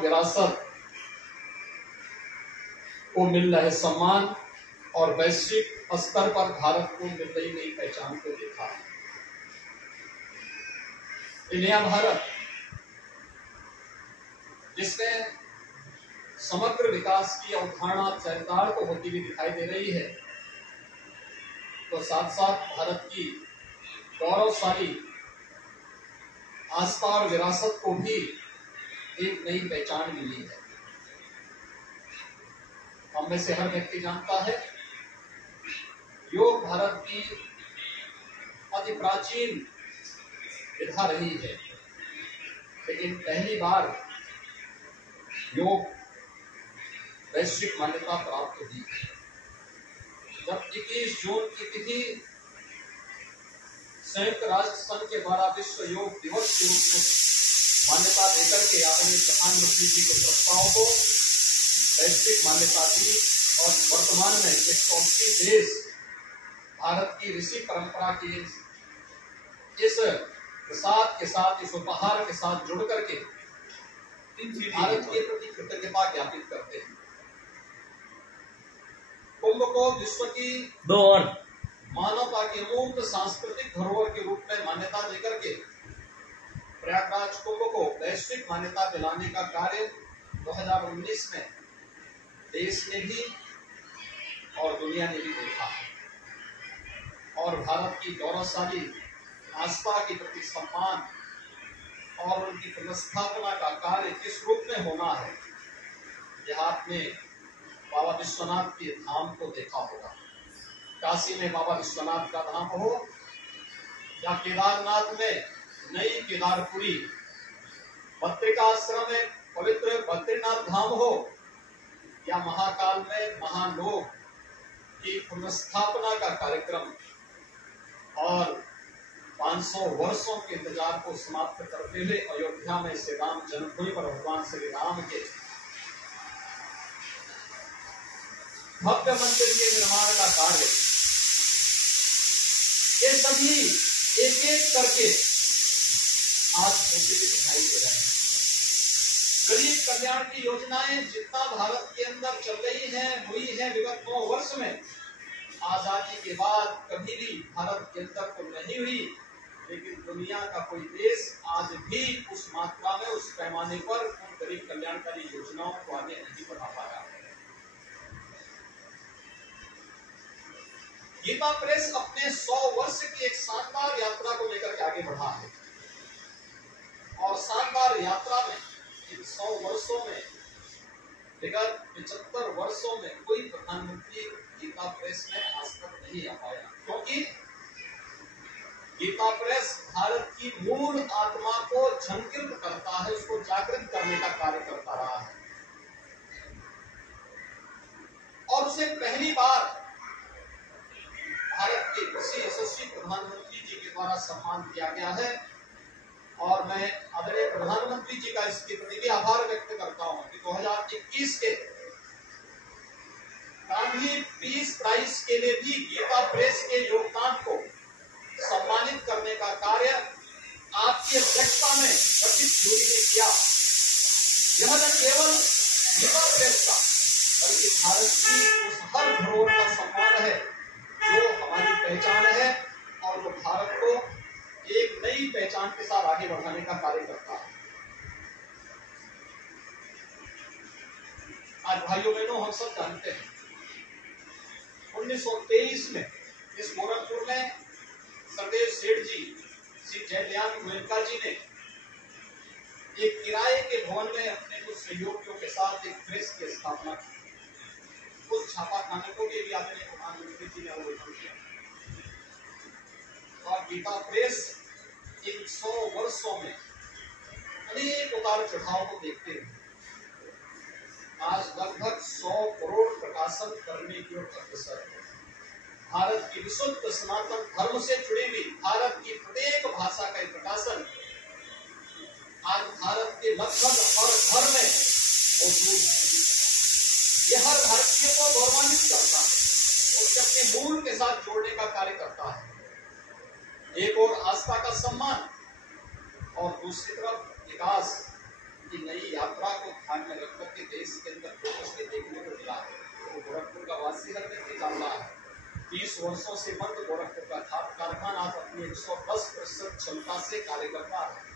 विरासत को मिल रहे सम्मान और वैश्विक स्तर पर भारत को मिल रही नई पहचान को देखा। नया भारत जिसमें समग्र विकास की अवधारणा चरितार्थ को होती हुई दिखाई दे रही है, तो साथ साथ भारत की गौरवशाली आस्था और विरासत को भी एक नई पहचान मिली है। हम में से हर व्यक्ति जानता है योग भारत की अति प्राचीन विधा रही है, लेकिन पहली बार योग वैश्विक मान्यता प्राप्त हुई। जब 21 जून की तिथि संयुक्त राष्ट्र संघ के द्वारा विश्व योग दिवस के रूप में मान्यता देकर के आदरणीय प्रधानमंत्री जी के प्रस्ताव को वैश्विक मान्यता दी और वर्तमान में 180 देश भारत की ऋषि परंपरा की इस प्रसाद के साथ, इस उपहार के साथ जुड़ करके भारत के प्रति कृतज्ञता ज्ञापित करते हैं। कुंभ को विश्व की मानवता की अमूर्त सांस्कृतिक धरोहर के रूप में मान्यता देकर के प्रयागराज कुंभ को वैश्विक मान्यता दिलाने का कार्य 2019 में देश ने भी और दुनिया ने भी देखा है। और भारत की गौरवशाली आस्था के प्रति सम्मान और उनकी पुनर्स्थापना का कार्य किस रूप में होना है, यह आपने बाबा विश्वनाथ के धाम को देखा होगा। काशी में बाबा विश्वनाथ का धाम हो या केदारनाथ में नई केदारपुरी, बद्रिकाश्रम में पवित्र बद्रीनाथ धाम हो या महाकाल में महालोक की पुनर्स्थापना का कार्यक्रम और 500 वर्षों के इंतजार को समाप्त करते हुए अयोध्या में श्री राम जन्मभूमि पर भगवान श्री राम के भव्य मंदिर के निर्माण का कार्य, ये सभी एक एक करके आज होते दिखाई दे रहे हैं। गरीब कल्याण की योजनाएं जितना भारत के अंदर चल रही हैं, हुई है विगत 9 वर्ष में, आजादी के बाद कभी भी भारत के अंदर तो नहीं हुई, लेकिन दुनिया का कोई देश आज भी उस मात्रा में, उस पैमाने पर उन गरीब कल्याणकारी योजनाओं को आगे नहीं बढ़ा पाया। गीता प्रेस अपने 100 वर्ष की एक शानदार यात्रा को लेकर के आगे बढ़ा है और शानदार यात्रा में इन 100 वर्षों में विगत 75 वर्षों में कोई प्रधानमंत्री गीता प्रेस में आज तक नहीं आ पाया, क्योंकि गीता प्रेस भारत की मूल आत्मा को झंकृत करता है, उसको जागृत करने का कार्य करता रहा है। और उसे पहली बार भारत के किसी यशस्वी प्रधानमंत्री जी के द्वारा सम्मान किया गया है और मैं आदरणीय प्रधानमंत्री जी का इसके प्रति आभार व्यक्त करता हूं कि 2021 के गांधी पीस प्राइज के लिए भी गीता प्रेस के योगदान को सम्मानित करने का कार्य आपकी अध्यक्षता में गठित जूरी ने किया। यह न केवल गीता प्रेस का बल्कि भारत की उस हर धरोहर का सम्मान है जो हमारी पहचान है और जो भारत को एक नई पहचान के साथ आगे बढ़ाने का कार्य करता है। आज भाइयों बहनों, हम सब जानते हैं 1923 में इस गोरखपुर में सरदेव सेठ जी, श्री जयदयाल गोयनका जी ने एक किराए के भवन में अपने कुछ सहयोगियों के साथ एक प्रेस की स्थापना की। कुछ छापाखाने को भी आदरणीय प्रधानमंत्री जी ने अवलोकन किया और गीता प्रेस इन 100 वर्षों में अनेक उतार चढ़ाव को देखते हुए आज लगभग 100 करोड़ प्रकाशन करने की ओर अग्रसर है। भारत की विशुद्ध सनातन धर्म से जुड़ी हुई भारत की प्रत्येक भाषा का प्रकाशन आज भारत के लगभग हर घर में मौजूद है। यह हर भारतीय को गौरवान्वित करता है और उसे अपने मूल के साथ जोड़ने का कार्य करता है। एक और आस्था का सम्मान और दूसरी तरफ विकास की नई यात्रा को ध्यान वर्षों से बंद गोरखपुर का खाद कारखाना आज अपनी 110% क्षमता से कार्य करता है।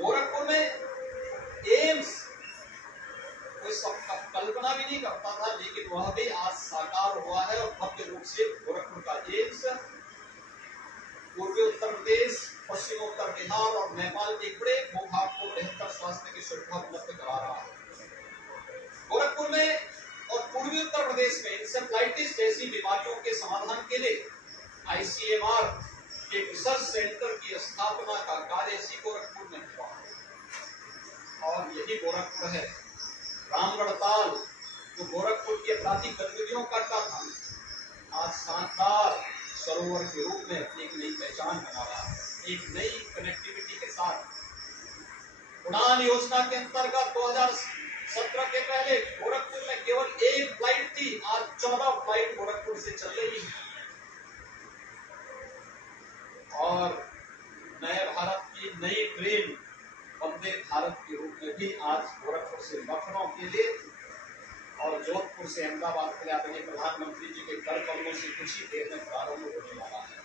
गोरखपुर में एम्स कोई कल्पना भी नहीं करता था, लेकिन वह भी आज साकार हुआ है और भव्य रूप से गोरखपुर का एम्स पूर्वी उत्तर प्रदेश, पश्चिम उत्तर बिहार और नेपाल के बड़े भूभाग को बेहतर स्वास्थ्य की सुविधा उपलब्ध करा रहा है। गोरखपुर में और पूर्वी उत्तर प्रदेश में इंसेफ्लाइटिस जैसी बीमारियों के समाधान के लिए आईसीएमआर के रिसर्च सेंटर की स्थापना का कार्य इसी गोरखपुर में हुआ है। और यही गोरखपुर है, रामगढ़ ताल जो गोरखपुर की अपराधिक गतिविधियों करता था, आज शानदार सरोवर के रूप में अपनी एक नई पहचान बना रहा है। एक नई कनेक्टिविटी के साथ उड़ान योजना के अंतर्गत 2017 के पहले गोरखपुर में केवल एक फ्लाइट थी, आज 14 फ्लाइट गोरखपुर से चल रही है। और नए भारत की नई ट्रेन वंदे भारत के रूप में भी आज गोरखपुर से लखनऊ के लिए और जोधपुर से अहमदाबाद के लिए आदरणीय प्रधानमंत्री जी के कर कदमों से कुछ ही देर में प्रारंभ होने वाला है।